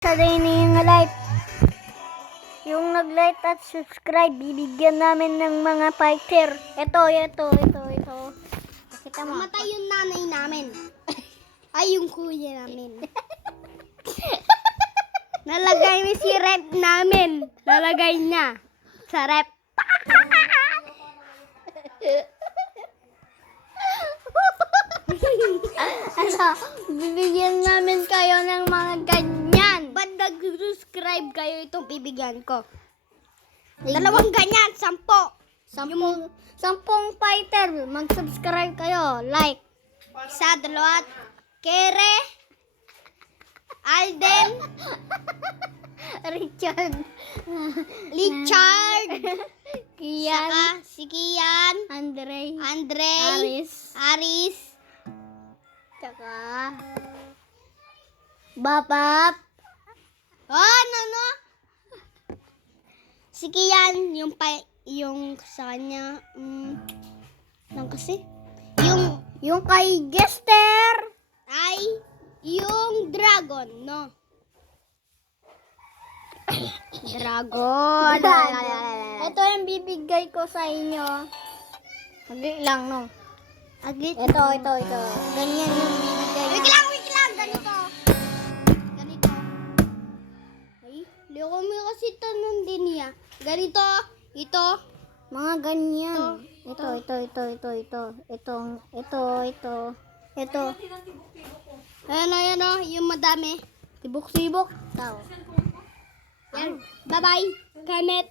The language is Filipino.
Sa din yung like, yung nag-like at subscribe, bibigyan namin ng mga fighter. Ito. Kita mo. Mamatay yung nanay namin. Ay, yung kuya namin. Nalagay ni si rep namin. Nalagay niya sa rep. Bibigyan namin kayo ng mga ganyan. Ba't nag-subscribe kayo itong bibigyan ko? Dalawang ganyan, 10. Sampung fighter, mag-subscribe kayo, like. Isa, dalawa, Kere, Alden, Richard, Kian, saka si Kian, Andre, Aris, tsaka Bapap, ano? Si Kian, yung sa kanya, lang kasi, yung kay Jester, ay, yung dragon, no? Dragon. ito yung bibigay ko sa inyo. Agli lang, no? Aglit. Ito. Ganyan yung bibigay ko. Wait lang. Ganito. Ay, hindi ko may kasi tanong din niya. Ganito. Ito. Mga ganyan. Ito. Ito. Ayan o, yung madami. Tibok-tibok. Tao. Yan. Bye-bye. Kamet.